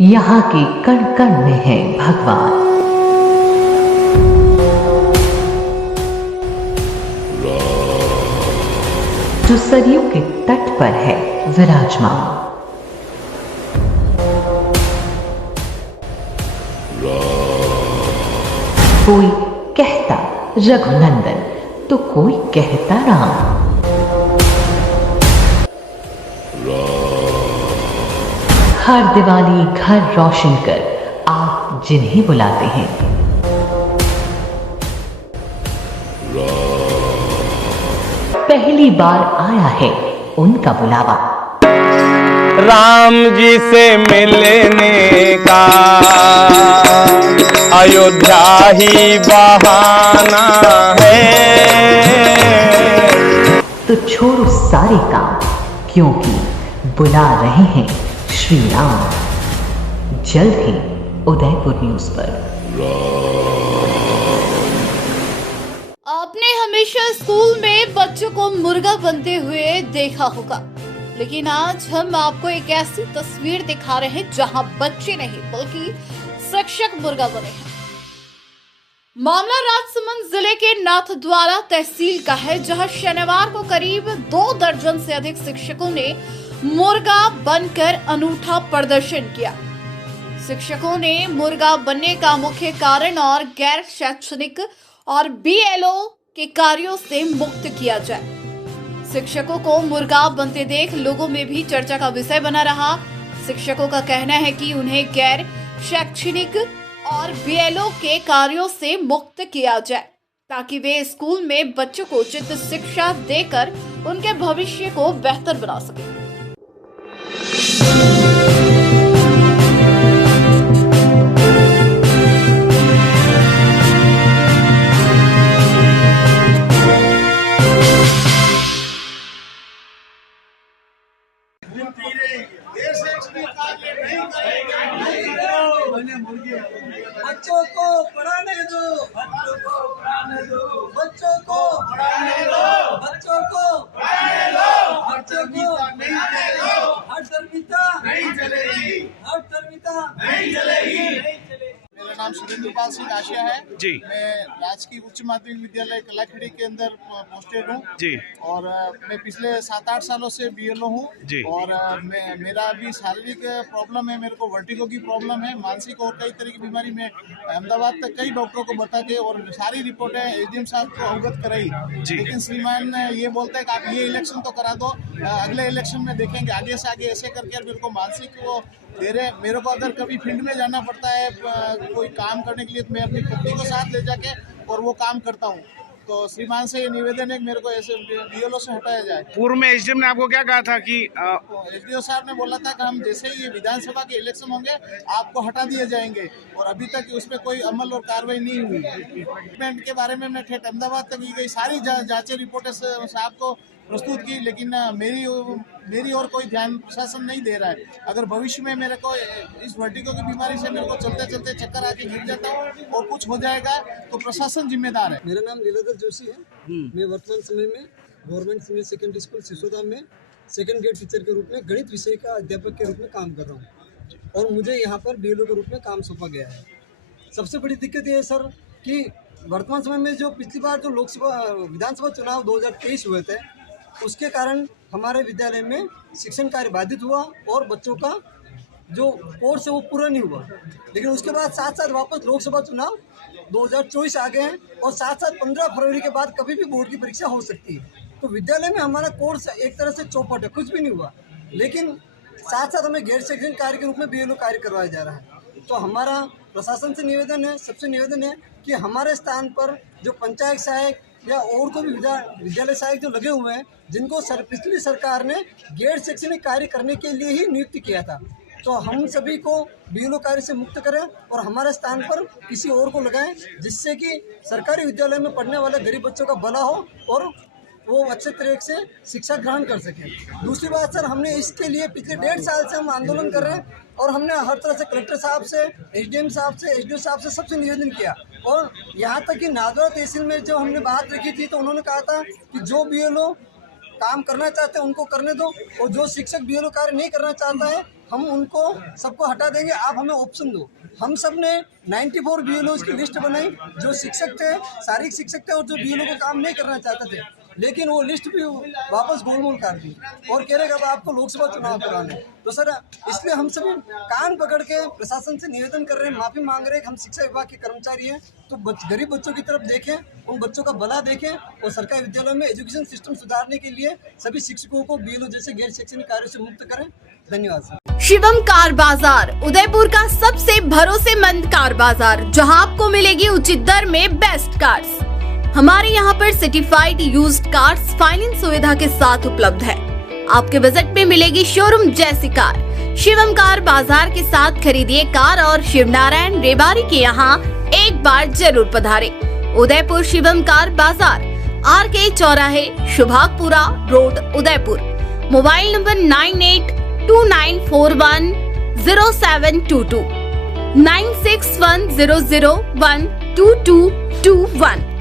यहाँ के कण कण में है भगवान। जो सरयू के तट पर है विराजमान। कोई कहता रघुनंदन तो कोई कहता राम। हर दिवाली घर रोशन कर आप जिन्हें बुलाते हैं, पहली बार आया है उनका बुलावा। राम जी से मिलने का अयोध्या ही बहाना है। तो छोड़ो सारे काम, क्योंकि बुला रहे हैं श्री राम। जल्द ही उदयपुर न्यूज पर। आपने हमेशा स्कूल में बच्चों को मुर्गा बनते हुए देखा होगा, लेकिन आज हम आपको एक ऐसी तस्वीर दिखा रहे हैं जहां बच्चे नहीं बल्कि शिक्षक मुर्गा बने हैं। मामला राजसमंद जिले के नाथद्वारा तहसील का है, जहां शनिवार को करीब 2 दर्जन से अधिक शिक्षकों ने मुर्गा बनकर अनूठा प्रदर्शन किया। शिक्षकों ने मुर्गा बनने का मुख्य कारण और गैर शैक्षणिक और बीएलओ के कार्यों से मुक्त किया जाए। शिक्षकों को मुर्गा बनते देख लोगों में भी चर्चा का विषय बना रहा। शिक्षकों का कहना है कि उन्हें गैर शैक्षणिक और बीएलओ के कार्यों से मुक्त किया जाए, ताकि वे स्कूल में बच्चों को उचित शिक्षा देकर उनके भविष्य को बेहतर बना सकें। बच्चों को पढ़ाने दो, बच्चों को पढ़ाने दो, बच्चों को पढ़ाने दो, बच्चों को पढ़ाने दो, बच्चों को नहीं चलेगी, हर शर्मिता नहीं चलेगी, हर शर्मिता नहीं चलेगी। मेरा नाम सुरेंद्र पाल सिंह आशिया है जी। मैं राजकीय उच्च माध्यमिक विद्यालय कलाखेड़ी के अंदर पोस्टेड हूँ जी। और मैं पिछले 7-8 सालों से बीएलओ हूँ जी। और मेरा अभी शारीरिक प्रॉब्लम है, मेरे को वर्टिगो की प्रॉब्लम है, मानसिक और कई तरह की बीमारी में अहमदाबाद तक कई डॉक्टरों को बता के और सारी रिपोर्टें एसडीएम साहब को अवगत कराई, लेकिन श्रीमान ये बोलते हैं कि आप ये इलेक्शन तो करा दो, अगले इलेक्शन में देखेंगे, आगे से आगे ऐसे करके मेरे को मानसिक वो दे रहे। मेरे को अगर कभी फील्ड में जाना पड़ता है कोई काम करने के लिए तो मैं अपनी पत्नी को साथ ले जाके और वो काम करता हूँ। तो श्रीमान से ये निवेदन है कि मेरे को ऐसे बीएलओ से हटाया जाए। पूर्व में एसडीएम ने आपको क्या कहा था कि एसडीओ साहब ने बोला था कि हम जैसे ही ये विधानसभा के इलेक्शन होंगे आपको हटा दिए जाएंगे, और अभी तक उस पर कोई अमल और कार्रवाई नहीं हुई। ट्रीटमेंट के बारे में मैं ठेठ अहमदाबाद तक की गई, सारी जांचें रिपोर्टें साहब को प्रस्तुत की, लेकिन मेरी और कोई ध्यान प्रशासन नहीं दे रहा है। अगर भविष्य में मेरे को इस वर्टिगो की बीमारी से मेरे को चलते चलते चक्कर आके गिर जाता हूँ और कुछ हो जाएगा तो प्रशासन जिम्मेदार है। मेरा नाम लीलाधर जोशी है। मैं वर्तमान समय में government senior secondary school Sisoda में सेकंड ग्रेड टीचर के रूप में गणित विषय का अध्यापक के रूप में काम कर रहा हूँ, और मुझे यहाँ पर बीएलओ के रूप में काम सौंपा गया है। सबसे बड़ी दिक्कत ये है सर कि वर्तमान समय में जो पिछली बार जो लोकसभा विधानसभा चुनाव 2023 हुए थे, उसके कारण हमारे विद्यालय में शिक्षण कार्य बाधित हुआ और बच्चों का जो कोर्स है वो पूरा नहीं हुआ। लेकिन उसके बाद साथ साथ वापस लोकसभा चुनाव 2024 आ गए हैं, और साथ साथ 15 फरवरी के बाद कभी भी बोर्ड की परीक्षा हो सकती है। तो विद्यालय में हमारा कोर्स एक तरह से चौपट है, कुछ भी नहीं हुआ, लेकिन साथ साथ हमें गैर शैक्षणिक कार्य के रूप में बीएलओ कार्य करवाया जा रहा है। तो हमारा प्रशासन से निवेदन है, सबसे निवेदन है कि हमारे स्थान पर जो पंचायत सहायक या और कोई भी विद्यालय सहायक जो लगे हुए हैं, जिनको पिछली सरकार ने गैर शैक्षणिक कार्य करने के लिए ही नियुक्त किया था, तो हम सभी को बीएलओ कार्य से मुक्त करें और हमारे स्थान पर किसी और को लगाएं, जिससे कि सरकारी विद्यालय में पढ़ने वाले गरीब बच्चों का भला हो और वो अच्छे तरीके से शिक्षा ग्रहण कर सकें। दूसरी बात सर, हमने इसके लिए पिछले 1.5 साल से हम आंदोलन कर रहे हैं, और हमने हर तरह से कलेक्टर साहब से, एसडीएम साहब से, एसडीओ साहब से सबसे निवेदन किया, और यहाँ तक कि नाथद्वारा तहसील में जो हमने बात रखी थी तो उन्होंने कहा था कि जो बीएलओ काम करना चाहते हैं उनको करने दो, और जो शिक्षक बीएलओ कार्य नहीं करना चाहता है हम उनको सबको हटा देंगे। आप हमें ऑप्शन दो। हम सब ने 94 बीएलओ की लिस्ट बनाई जो शिक्षक थे, शारीरिक शिक्षक थे और जो बीएलओ को काम नहीं करना चाहते थे, लेकिन वो लिस्ट भी वापस गोलमोल कर दी और कह रहे कि आपको लोकसभा चुनाव कराने। तो सर इसलिए हम सभी कान पकड़ के प्रशासन से निवेदन कर रहे हैं, माफी मांग रहे हैं कि हम शिक्षा विभाग के कर्मचारी हैं, तो गरीब बच्चों की तरफ देखें, उन बच्चों का भला देखें और सरकारी विद्यालयों में एजुकेशन सिस्टम सुधारने के लिए सभी शिक्षकों को बीएलओ जैसे गैर शैक्षणिक कार्यों से मुक्त करें। धन्यवाद सर। शिवम कार बाजार, उदयपुर का सबसे भरोसेमंद कार बाजार, जहां आपको मिलेगी उचित दर में बेस्ट कार्स। हमारे यहाँ पर सर्टिफाइड यूज्ड कार्स फाइनेंस सुविधा के साथ उपलब्ध है। आपके बजट में मिलेगी शोरूम जैसी कार। शिवम कार बाजार के साथ खरीदिए कार और शिव नारायण रेबारी के यहाँ एक बार जरूर पधारे। उदयपुर शिवम कार बाजार, RK चौराहे, Shubhagpura road, Udaipur. Mobile number 9829410722 9610012221।